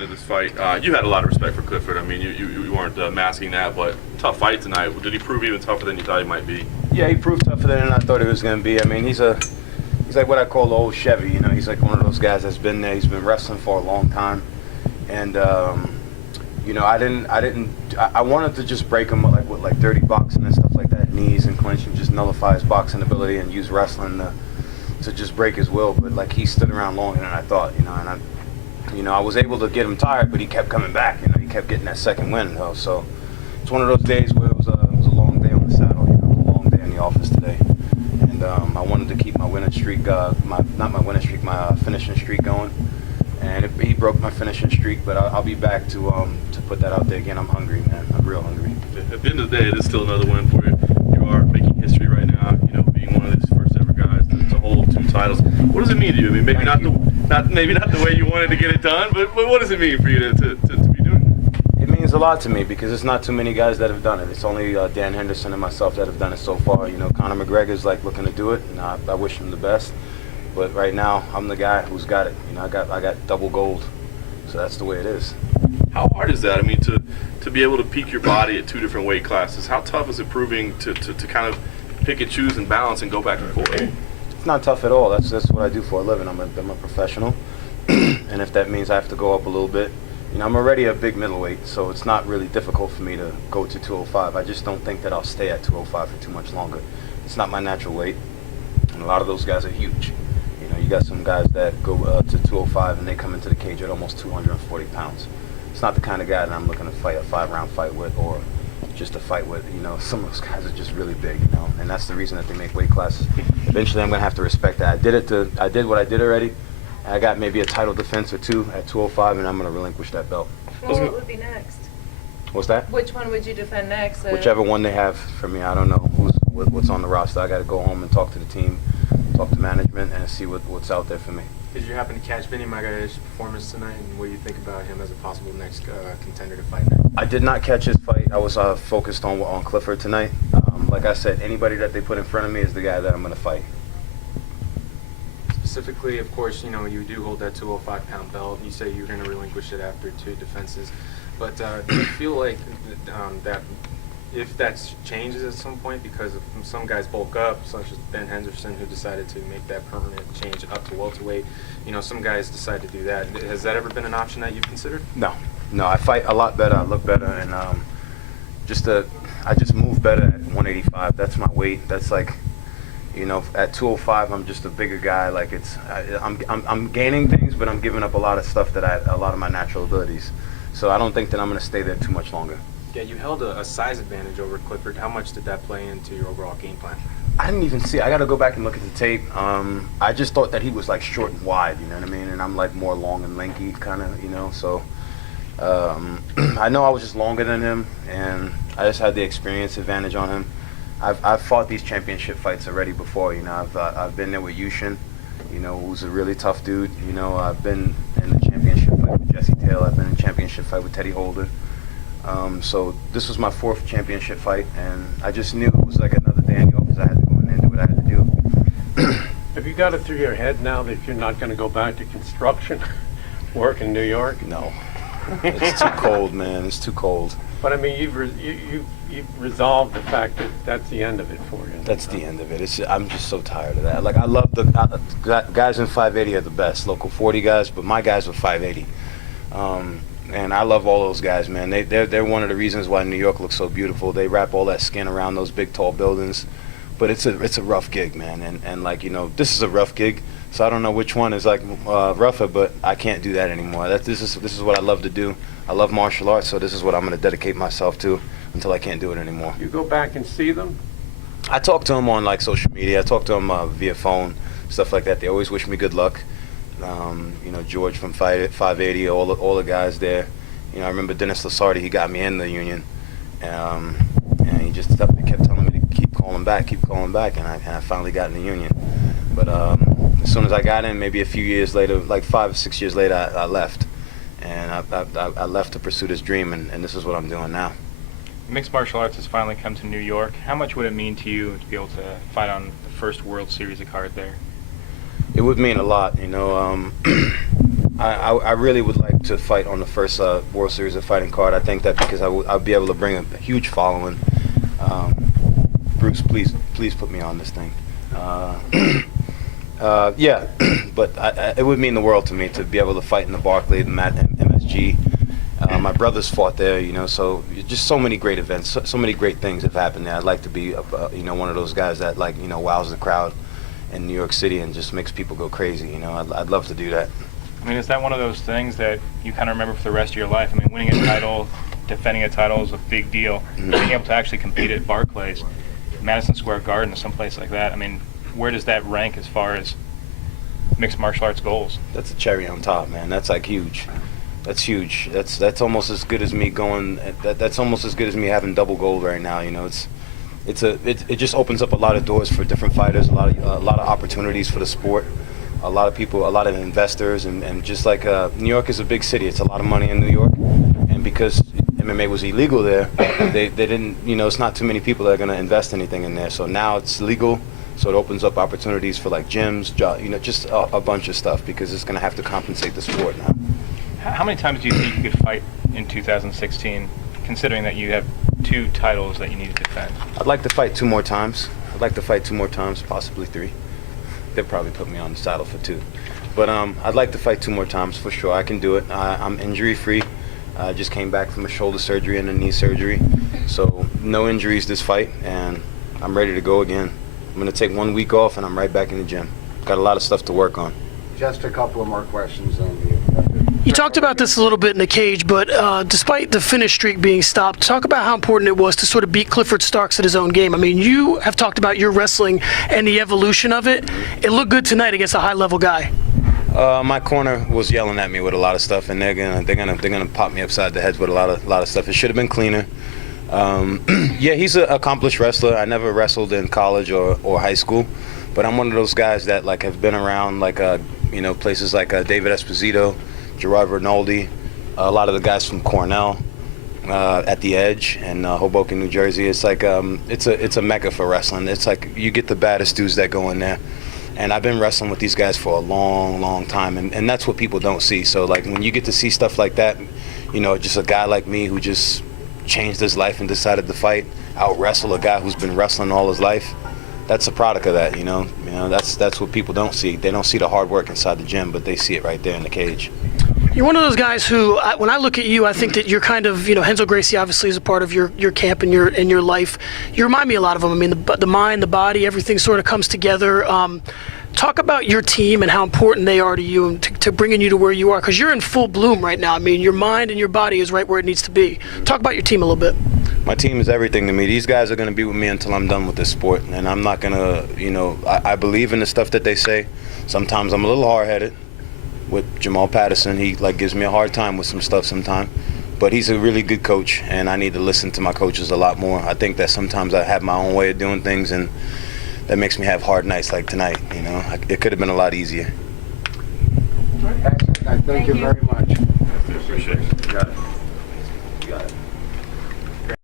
into this fight. You had a lot of respect for Clifford. I mean, you weren't masking that, but tough fight tonight. Did he prove even tougher than you thought he might be? Yeah, he proved tougher than I thought he was going to be. I mean, he's like what I call the old Chevy. You know, he's like one of those guys that's been there. He's been wrestling for a long time, and you know, I wanted to just break him with like dirty boxing and stuff like that, knees and clinch, and just nullify his boxing ability and use wrestling to just break his will. But like, he stood around longer than I thought. You know, and I was able to get him tired, but he kept coming back. You know, he kept getting that second win though. So it's one of those days where it was a long day on the saddle. You know, a long day in the office today. And I wanted to keep my winning streak, my finishing streak going. And he broke my finishing streak, but I'll be back to put that out there again. I'm hungry, man. I'm real hungry. At the end of the day, it is still another win for you. You are making history right now. You know, being one of these first ever guys to hold 2 titles. What does it mean to you? I mean, maybe not the way you wanted to get it done, but what does it mean for you to be doing it? It means a lot to me because it's not too many guys that have done it. It's only Dan Henderson and myself that have done it so far. You know, Conor McGregor's like looking to do it, and I wish him the best. But right now, I'm the guy who's got it. You know, I got double gold, so that's the way it is. How hard is that? I mean, to be able to peak your body at 2 different weight classes. How tough is it proving to kind of pick and choose and balance and go back and forth? It's not tough at all. That's what I do for a living. I'm a professional, and if that means I have to go up a little bit, you know, I'm already a big middleweight, so it's not really difficult for me to go to 205. I just don't think that I'll stay at 205 for too much longer. It's not my natural weight, and a lot of those guys are huge. You know, you got some guys that go to 205 and they come into the cage at almost 240 pounds. It's not the kind of guy that I'm looking to fight a 5-round fight with, or just a fight with. You know, some of those guys are just really big, you know, and that's the reason that they make weight classes. Eventually, I'm gonna have to respect that. I did what I did already. I got maybe a title defense or 2 at 205, and I'm gonna relinquish that belt. Well, what would be next? What's that? Which one would you defend next? Whichever one they have for me. I don't know what's on the roster. I got to go home and talk to the team, talk to management, and see what's out there for me. Did you happen to catch Vinny Magayesh's performance tonight, and what do you think about him as a possible next contender to fight? I did not catch his fight. I was focused on Clifford tonight. Like I said, anybody that they put in front of me is the guy that I'm going to fight. Specifically, of course, you know, you do hold that 205-pound belt. You say you're going to relinquish it after 2 defenses. But do you feel like that if that changes at some point, because some guys bulk up, such as Ben Henderson, who decided to make that permanent change up to welterweight, you know, some guys decide to do that. Has that ever been an option that you've considered? No. I fight a lot better. I look better, and I just move better at 185. That's my weight. That's like, you know, at 205, I'm just a bigger guy. Like I'm gaining things, but I'm giving up a lot of stuff a lot of my natural abilities. So I don't think that I'm going to stay there too much longer. Yeah, you held a size advantage over Clifford. How much did that play into your overall game plan? I didn't even see. I got to go back and look at the tape. I just thought that he was like short and wide, you know what I mean? And I'm like more long and lanky, kind of, you know. So I know I was just longer than him, and I just had the experience advantage on him. I've fought these championship fights already before, you know. I've been there with Yushin, you know, who's a really tough dude. You know, I've been in the championship fight with Jesse Taylor. I've been in a championship fight with Teddy Holder. So this was my 4th championship fight, and I just knew it was like another day in the office. I had to go in there and do what I had to do. Have you got it through your head now that you're not going to go back to construction work in New York? No. It's too cold, man. It's too cold. But I mean, you've resolved the fact that that's the end of it for you. That's the end of it. I'm just so tired of that. Like, I love the guys in 580 are the best, local 40 guys, but my guys are 580. And I love all those guys, man. They're one of the reasons why New York looks so beautiful. They wrap all that skin around those big, tall buildings. But it's a rough gig, man. And like, you know, this is a rough gig. So I don't know which one is like rougher, but I can't do that anymore. This is what I love to do. I love martial arts, so this is what I'm going to dedicate myself to until I can't do it anymore. You go back and see them? I talk to them on like social media. I talk to them via phone, stuff like that. They always wish me good luck. You know, George from 580, all the guys there. You know, I remember Dennis Lasardi, he got me in the union, and he just kept telling me to keep calling back, and I finally got in the union. But as soon as I got in, maybe a few years later, like 5 or 6 years later, I left, and I left to pursue this dream, and this is what I'm doing now. Mixed martial arts has finally come to New York. How much would it mean to you to be able to fight on the first World Series of card there? It would mean a lot, you know. I really would like to fight on the first World Series of Fighting card. I think that because I'll be able to bring a huge following. Bruce, please put me on this thing. Yeah, but it would mean the world to me to be able to fight in the Barclay, the MSG. My brothers fought there, you know, so just so many great events, so many great things have happened there. I'd like to be, you know, one of those guys that, like, you know, wows the crowd in New York City and just makes people go crazy, you know. I'd love to do that. I mean, is that one of those things that you kind of remember for the rest of your life? I mean, winning a title, defending a title is a big deal. Being able to actually compete at Barclays, Madison Square Garden, someplace like that, I mean, where does that rank as far as mixed martial arts goals? That's a cherry on top, man. That's like huge. That's huge. That's almost as good as me going. That's almost as good as me having double gold right now. You know, it just opens up a lot of doors for different fighters, a lot of opportunities for the sport, a lot of people, a lot of investors, and just like New York is a big city. It's a lot of money in New York, and because MMA was illegal there, they didn't. You know, it's not too many people that are going to invest anything in there. So now it's legal. So it opens up opportunities for like gyms, you know, just a bunch of stuff because it's going to have to compensate the sport now. How many times do you think you could fight in 2016, considering that you have 2 titles that you need to defend? I'd like to fight 2 more times. Possibly 3. They'll probably put me on the title for 2. But I'd like to fight 2 more times for sure. I can do it. I'm injury-free. I just came back from a shoulder surgery and a knee surgery. So no injuries this fight, and I'm ready to go again. I'm going to take 1 week off, and I'm right back in the gym. Got a lot of stuff to work on. Just a couple of more questions on you. You talked about this a little bit in the cage, but despite the finish streak being stopped, talk about how important it was to sort of beat Clifford Starks at his own game. I mean, you have talked about your wrestling and the evolution of it. It looked good tonight against a high-level guy. My corner was yelling at me with a lot of stuff, and they're gonna pop me upside the head with a lot of stuff. It should have been cleaner. Yeah, he's an accomplished wrestler. I never wrestled in college or high school, but I'm one of those guys that like have been around like you know, places like David Esposito, Gerard Rinaldi, a lot of the guys from Cornell, at the Edge and Hoboken, New Jersey. It's like it's a mecca for wrestling. It's like you get the baddest dudes that go in there. And I've been wrestling with these guys for a long time, and that's what people don't see. So like when you get to see stuff like that, you know, just a guy like me who just changed his life and decided to fight, out wrestle a guy who's been wrestling all his life, that's a product of that, you know. That's what people don't see. They don't see the hard work inside the gym, but they see it right there in the cage. You're one of those guys who, when I look at you, I think that you're kind of, you know, Renzo Gracie obviously is a part of your camp and your life. You remind me a lot of them. I mean, the mind, the body, everything sort of comes together. Talk about your team and how important they are to you and to bringing you to where you are, because you're in full bloom right now. I mean, your mind and your body is right where it needs to be. Talk about your team a little bit. My team is everything to me. These guys are going to be with me until I'm done with this sport, and I'm not going to, you know, I believe in the stuff that they say. Sometimes I'm a little hard-headed with Jamal Patterson. He like gives me a hard time with some stuff sometimes, but he's a really good coach, and I need to listen to my coaches a lot more. I think that sometimes I have my own way of doing things, and that makes me have hard nights like tonight. You know, it could have been a lot easier. Thank you very much. Appreciate it. Got it.